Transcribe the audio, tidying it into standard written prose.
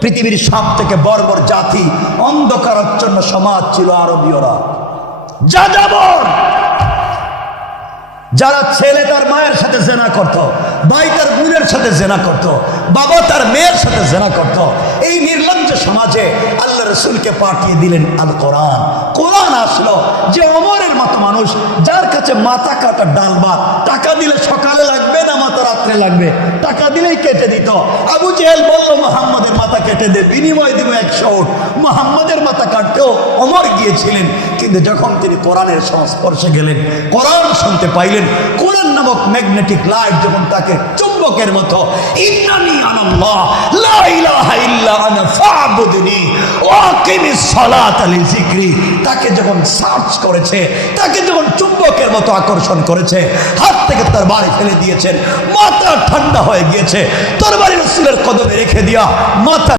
পৃথিবীর সব থেকে বর্বর জাতি, অন্ধকারাচ্ছন্ন সমাজ ছিল আরবীয়রা। যাযাবর, যারা ছেলে তার মায়ের সাথে জেনা করত, ভাই তার বোনের সাথে জেনা করত, বাবা তার মেয়ের সাথে জেনা করত। এই নির্লজ্জ সমাজে আল্লাহ রসুলকে পাঠিয়ে দিলেন আল কোরআন। কোরআন আসলো যে ওমরের মতো মানুষ, যার কাছে মাথা কাটা ডাল ভাত, টাকা দিলে সকালে লাগবে না মাথা রাত্রে লাগবে, টাকা দিলেই কেটে দিত। আবু জেহেল বলল মুহাম্মাদের মাথা কেটে দে, বিনিময় দিব 100 উট। মুহাম্মাদের মাথা কাটতেও ওমর গিয়েছিলেন, কিন্তু যখন তিনি কোরআনের সংস্পর্শে গেলেন, কোরআন শুনতে পাইলেন, কোরআন নামক ম্যাগনেটিক লাইট যখন তাকে চুম্বকের মতো, ইন্নানি আনাল্লাহ লা ইলাহা ইল্লা আনা ফা'বুদনি ওয়া আকিমিস সালাতা লিযিকরি, তাকে যখন সার্চ করেছে, তাকে যখন চুম্বকের মতো আকর্ষণ করেছে, হাত থেকে তার বাড়ি ফেলে দিয়েছেন, মাথা ঠান্ডা হয়ে গিয়েছে, তরবারি রাসূলের কদমে রেখে দিয়া মাথা